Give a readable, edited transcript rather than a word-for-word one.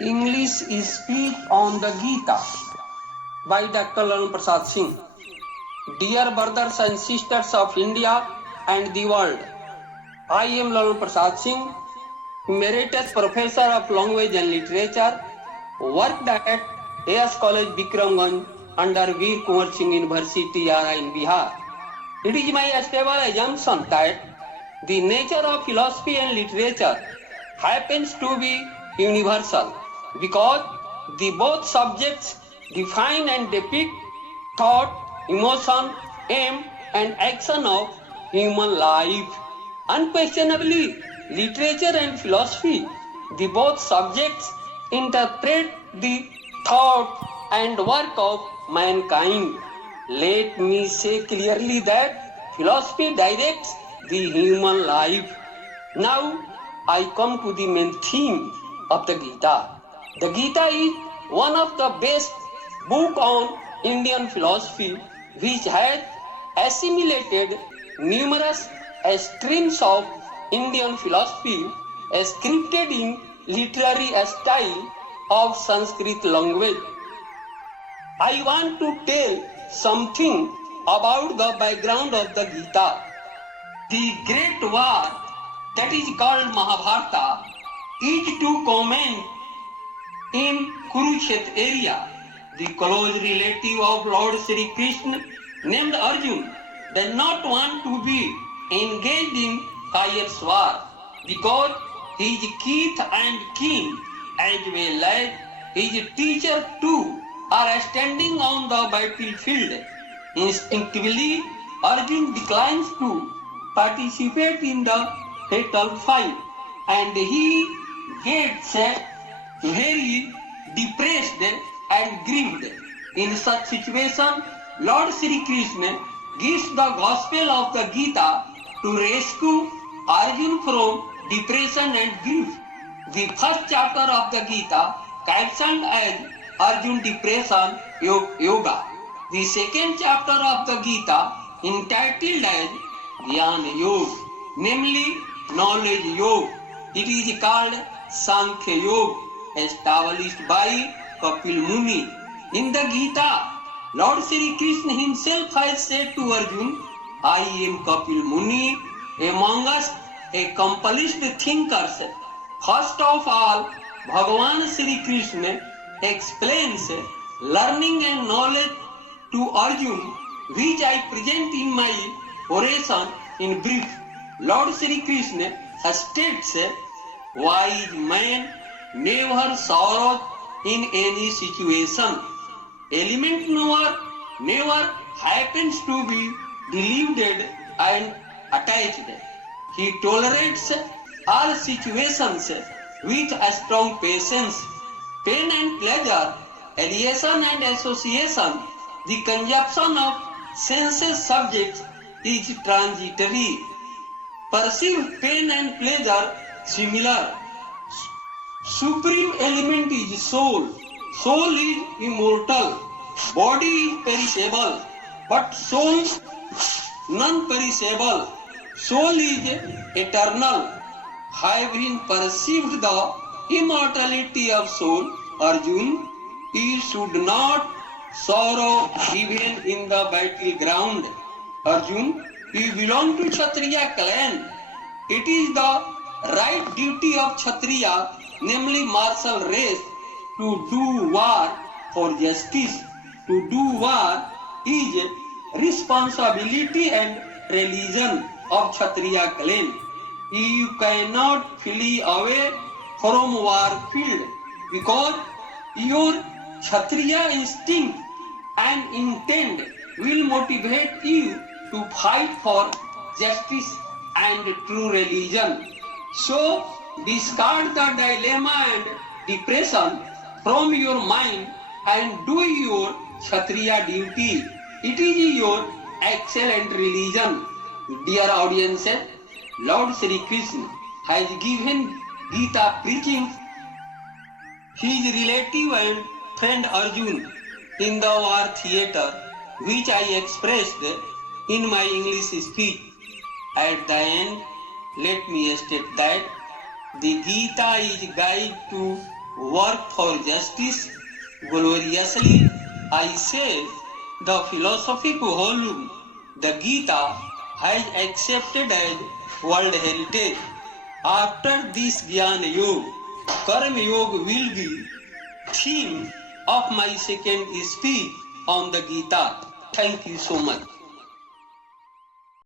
English speech on the Gita by Dr. Lalan Prasad Singh. Dear brothers and sisters of India and the world, I am Lalan Prasad Singh, Emeritus Professor of Language and Literature, worked at AS College Bikramganj under Veer Kunwar Singh University, Ara in Bihar. It is my stable assumption that the nature of philosophy and literature happens to be universal because the both subjects define and depict thought, emotion, aim and action of human life. Unquestionably, literature and philosophy, the both subjects interpret the thought and work of mankind. Let me say clearly that philosophy directs the human life. Now I come to the main theme of the Gita. The Gita is one of the best books on Indian philosophy which has assimilated numerous streams of Indian philosophy scripted in literary style of Sanskrit language. I want to tell something about the background of the Gita. The great war that is called Mahabharata is to comment in Kurukshetra area. The close relative of Lord Sri Krishna named Arjun does not want to be engaged in fierce war because his kith and kin as well as his teacher too are standing on the battlefield. Instinctively, Arjun declines to participate in the fatal fight and he gets very depressed and grieved. In such situation, Lord Sri Krishna gives the gospel of the Gita to rescue Arjun from depression and grief. The first chapter of the Gita captioned as Arjun Depression Yoga. The second chapter of the Gita entitled as Jnana Yoga, namely knowledge yoga. It is called Sankhya Yoga, established by Kapil Muni. In the Gita, Lord Sri Krishna himself has said to Arjun, I am Kapil Muni, amongst accomplished thinkers. First of all, Bhagavan Sri Krishna explains learning and knowledge to Arjun, which I present in my oration in brief. Lord Sri Krishna states, wise man never sorrows in any situation. Element never happens to be deluded and attached. He tolerates all situations with a strong patience. Pain and pleasure, alienation and association, the consumption of senses subjects is transitory. Perceive pain and pleasure similar. Supreme element is soul. Soul is immortal. Body is perishable, but soul non-perishable. Soul is eternal. Having perceived the immortality of soul, Arjun, he should not sorrow even in the battleground. Arjun, you belong to Kshatriya clan. It is the right duty of Kshatriya, namely martial race, to do war for justice. To do war is responsibility and religion of Kshatriya clan. You cannot flee away from war field because your Kshatriya instinct and intent will motivate you to fight for justice and true religion. So discard the dilemma and depression from your mind and do your Kshatriya duty. It is your excellent religion. Dear audiences, Lord Sri Krishna has given Gita preaching his relative and friend Arjun in the war theatre, which I expressed in my English speech. At the end, let me state that the Gita is guide to work for justice gloriously. I say the philosophical volume, the Gita, has accepted as World Heritage. After this Jnana Yoga, Karma Yoga will be theme of my second speech on the Gita. Thank you so much.